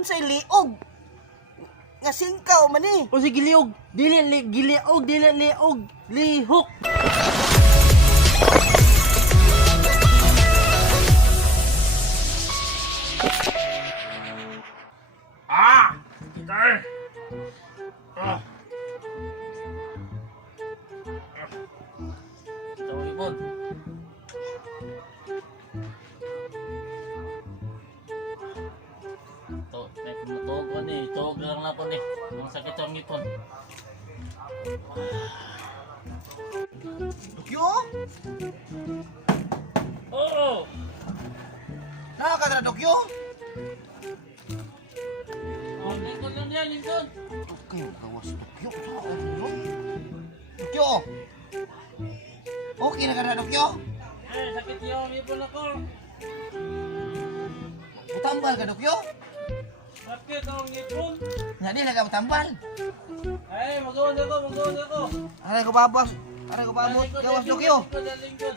Unsay liog? Nga singkaw man ni. O sige liog. Giliog, dili liog. Lihok. Tay! Ito ibon. Ito, may kumutog ko ni. Tuog lang na po ni. Ang sakit ang ipon. Dokyo? Oo! Nakakadra Dokyo? Oh, lingkod lang yan, lingkod. Okay, kawas Dokyo. Saan mo? Dokyo? Okay na ka na Dokyo? Eh, sakit yung ipon ako. Butambal ka Dokyo? Sakit ang ipon. Nga di na ka butambal. Ay, mag-uwan ako. Aray ko babas. Aray ko babot. Gawas Dokyo. Lingkod.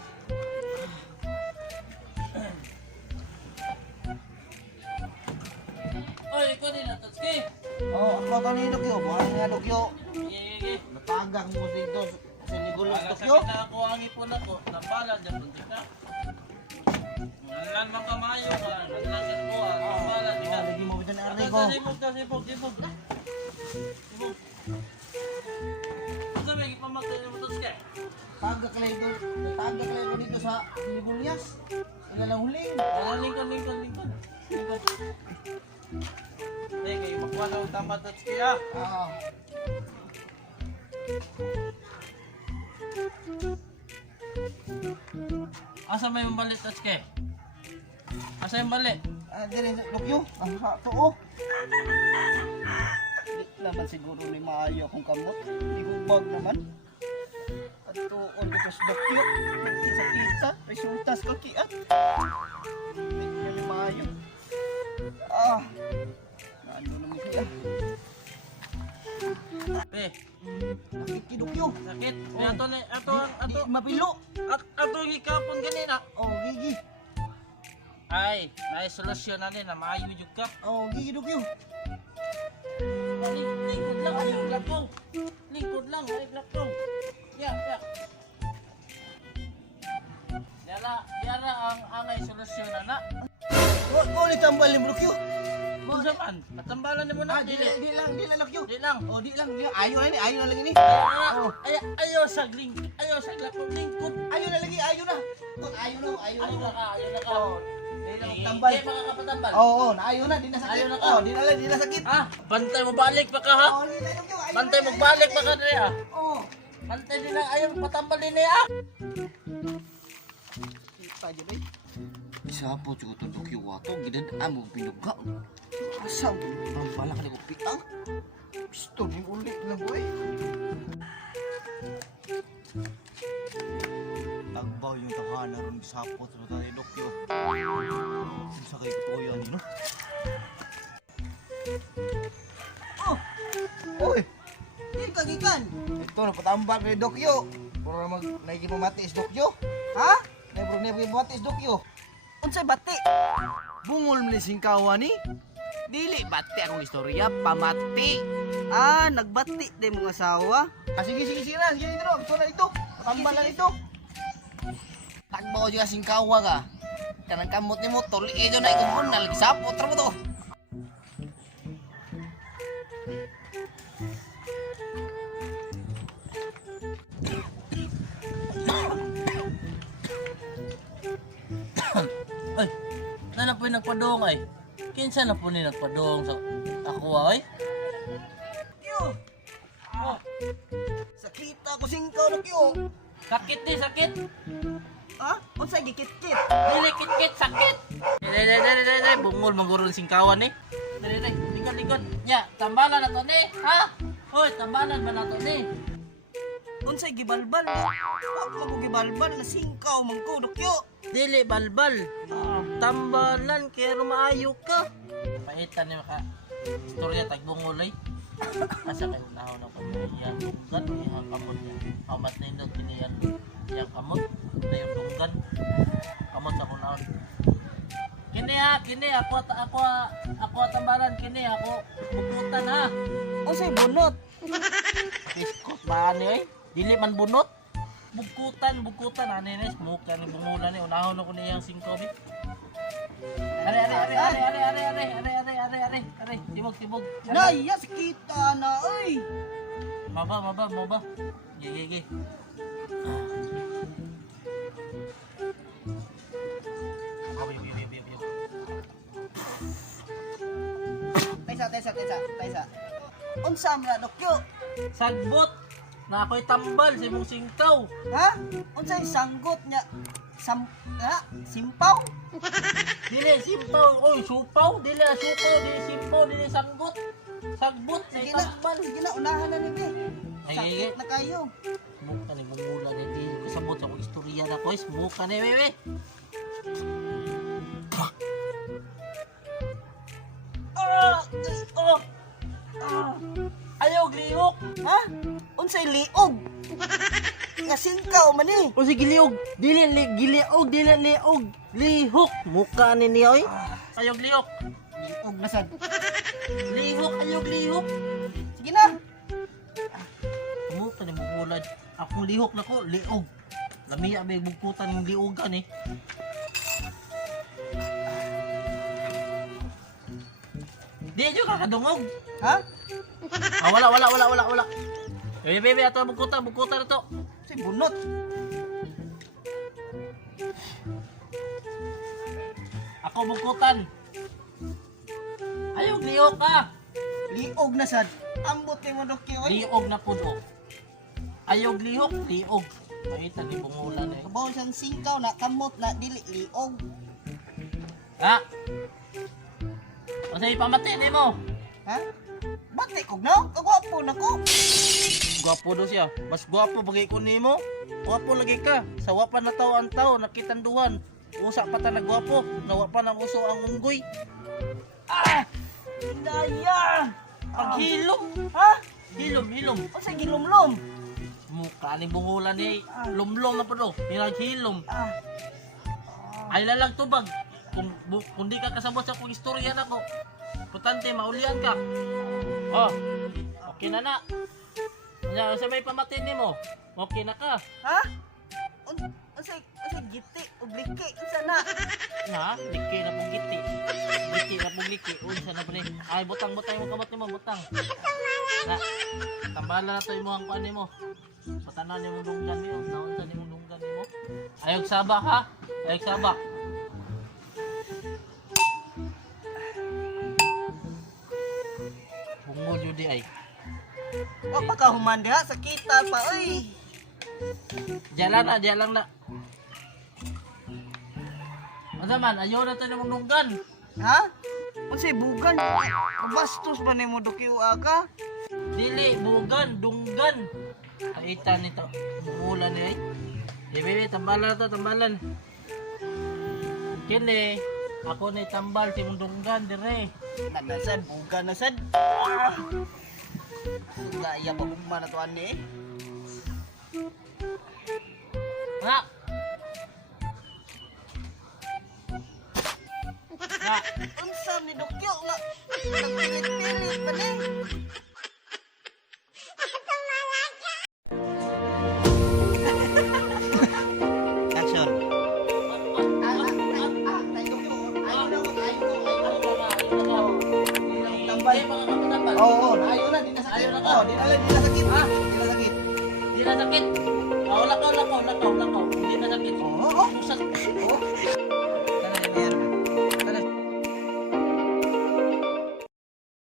Oy, ikaw din na, Tatsuki. Oh, ako to ni Dokyo. Buhay nga Dokyo. Gigi. Natagang mo dito sa Nigulos Wala Dokyo. sakit na ako ang ipon ako. Nampala dyan, punti ka. Ngalan man kamayo ka. Ngalan ka mo, nampala di ka. Lagi mo bitan aray Ako ko. sipog. Ano may ipamatay na mo, Tatsuki? Tagak lang ko dito sa Nigulias. Ilalang huling. Lingkod. Eh, kayo makuha na ang tama, Tatsuki, ah. Ah. Asa may mabalit, Tatsuki? Asa yung balik? Dire Dokyo. Ang to. Di naman siguro ni maayo akong kamot. Igubag naman. At tuon ko sa Dokyo. Sa kita. Resultas ko kiat. Di ni maayo. Ah. Ano naman siya? Eh, Sakit ki Dokyo. sakit. Di mapilo. Ato ang ikapon ganina. Oh, gigi. Ay, solusyon na rin na maayo yung ka. Oh, gigi Dokyo. Lingkod lang, ay glakaw. Lingkod lang, ay glakaw. Ya. Yara ang angay solusyon na. Mo ni tambal ni Dokyo. Mo zaman, patambalan mo na. Di lang Dokyo. Di lang. Oh, di lang. Ayo na lang ini. Ayaw sa glakaw, lingkod. Ayo na lagi, ayo na. Kung ayo na. Ayaw na ka. Oh, di na tambal. Hindi makakapatambal. Oo, naayo na, di na sakit. Ayaw na ka. Oh, di na sakit. Ah, bantay mo balik pa ka ha? Oh, di na Dokyo. Ayaw Bantay na, mo ayaw balik na. pa ka rin ah. Oh. Bantay din na ayaw patambal din ah. Kita aja deh. Siapa juga tuh Dokyo wato gidan amo binuga. Asam, ang balak ni ko pitang. Pisto ni ulit na boy. Tagbaw yung tahanan ron gisapot na tayo Dokyo. Sa kay ko yan no. Oh. Oy. Gikan. Ito na patambal kay Dokyo. Puro mag naigi pamati is Dokyo. Ha? Naigi pamati is Dokyo. Unsay bati? Bungol man singkawa ni. Dili bati akong istorya, pamati. Ah, nagbati din mga asawa. Ah, sige na, sige dito. Ito na dito. Tambal na dito. Tagbaw juga singkawa ka. Kanang kamot ni mo, tuli ejo na ikon na lagi sapot ra mo to. Ay, na po yung nagpadong ay. Kinsa na po ni nagpadong sa ako ay? Yo. Oh, Sakita ko singkaw Dokyo. sakit ni sakit. Ha? Unsay gikit-kit? Dili kit sakit. Dili, bungol manggurol singkawan ni. Dili, likod. Ya, tambalan na to ni. Ha? Hoy, tambalan ba na to ni? Unsay gibalbal? Ako gibalbal na singkaw man ko Dokyo. Dili balbal. Tambalan kaya maayo ka. Paitan ni maka istorya tagbungol ay. Asa kayo nahaw na pamilya. Dunggan yung kamot niya. Amas na indot kiniyan. Yang kamot. Na yung dunggan. Kamot sa kunaon. Kini ako tambal tambalan kini ako bukutan ha. Unsay bunot? Biskot ba ani ay? Dili man bunot. Bukutan ani ni smoke ni bungulan ni unahon ako niyang 5 bit. Are. Tibog. Naya sakita na oy. Maba. Gigi. Taysa. Unsa man dokyo? Sagbot na ako'y tambal sa imong singkaw. Ha? Unsay sanggot niya? Simpaw? Dili simpaw, oy supaw, dili simpaw, dili sanggot. Sagbot na Sige na, tambal. sige na, unahan na ni be. Ay, Sakit na kayo. Smoke ni bungulan hindi kasabot sa akong istorya na ko, smoke ni bebe. Ayaw glihok. Ha? Unsay liog? Nga singkaw man ni. O sige liog. Dili liog. Lihok. Mukha ni niya oy. Ayaw glihok. Liog na sad. Lihok, ayaw glihok. Sige na. Mukha ni bungulan. Akong lihok na ko, liog. Lamiya may bugkutan ng liugan eh. Di nyo kakadungog. Ha? Wala. Bebe, ato bugkutan na to. Si bunot. Ako bugkutan. Ayaw, liog ka. Liog na sad. Ambot ni mo dokyo oy. Liog na puno. Ayaw, liog. Makita ni bungulan eh. Kabaw siyang singkaw na kamot na dili liog. Ha? O sa'yo pamatin mo. Ha? Ba't di kog na? Kagwapo na ko. Gwapo daw siya. Mas gwapo bagay ko nimo. Gwapo lagi ka. Sa wapan na tao ang tao, nakitanduhan. Usa pa ta nagwapo. Nawa pa ng uso ang unggoy. Daya. Paghilom. Ha? Hilom. Unsay gilumlom? Mukha ni bungulan ni lumlom na po do. Hinaghilom. Ah. Ay lalang tubag. Kung di ka kasabot sa kong istorya na ko. Putante, maulian ka. Oh, okay na. Kanya, sabay pamatin mo. Okay na ka. Ha? Unsay giti ug liki unsa na? Na, liki na pong giti. Liki. Uy, sana pa ni. Ay, butang mo kamot ni mo, butang. Na, tambala na to yung mga kuan mo. Patanan ni mong dunggan niyo. Naon sa ni mong dunggan mo. Ayog sabak ha. Ayog sabak. Bungol yun di ay. Wa pa ka human diha sakita pa oy. Diyan lang na. Ano man, ayaw na to ni mong dunggan. Ha? Unsay bugan? Bastos ba nimo dokyo aga? Dili, bugan, dunggan. Kaitan nito. Bungulan ni ay. Bebe, tambalan na to, tambalan. Kini, ako na tambal si mong dunggan dire. Nanasad bugan na sad. Daya pa gumma na to ani. Ha? Ha? Unsa ni dokyo nga nagpilit-pilit ba ni? Action. Oo, ayaw na, di na sakit. Ayaw na ka. Oh, di na sakit. Ha? Di na sakit. Di na sakit. Wala ka